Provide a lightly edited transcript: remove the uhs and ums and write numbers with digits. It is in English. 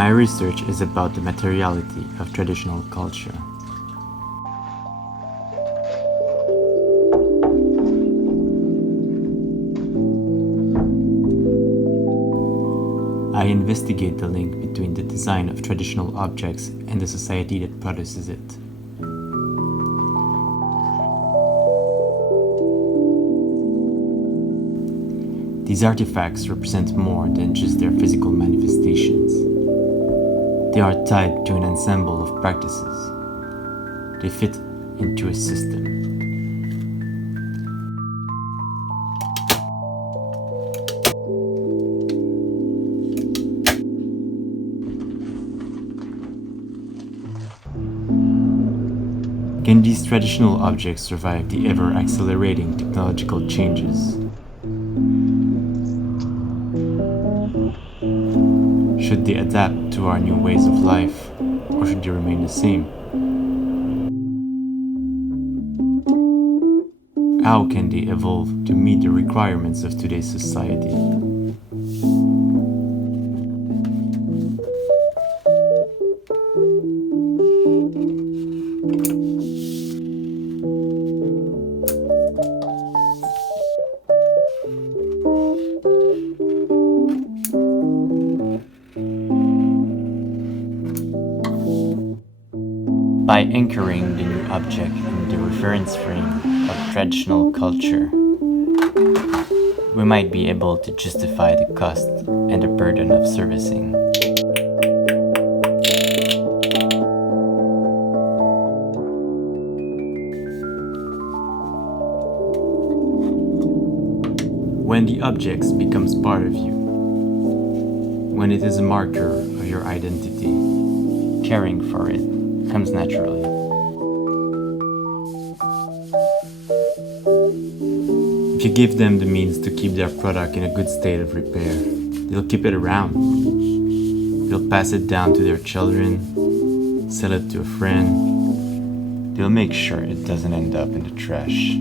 My research is about the materiality of traditional culture. I investigate the link between the design of traditional objects and the society that produces it. These artifacts represent more than just their physical manifestations. They are tied to an ensemble of practices. They fit into a system. Can these traditional objects survive the ever-accelerating technological changes? Should they adapt to our new ways of life, or should they remain the same? How can they evolve to meet the requirements of today's society? By anchoring the new object in the reference frame of traditional culture, we might be able to justify the cost and the burden of servicing. When the object becomes part of you, when it is a marker of your identity, caring for it comes naturally. If you give them the means to keep their product in a good state of repair, they'll keep it around. They'll pass it down to their children, sell it to a friend. They'll make sure it doesn't end up in the trash.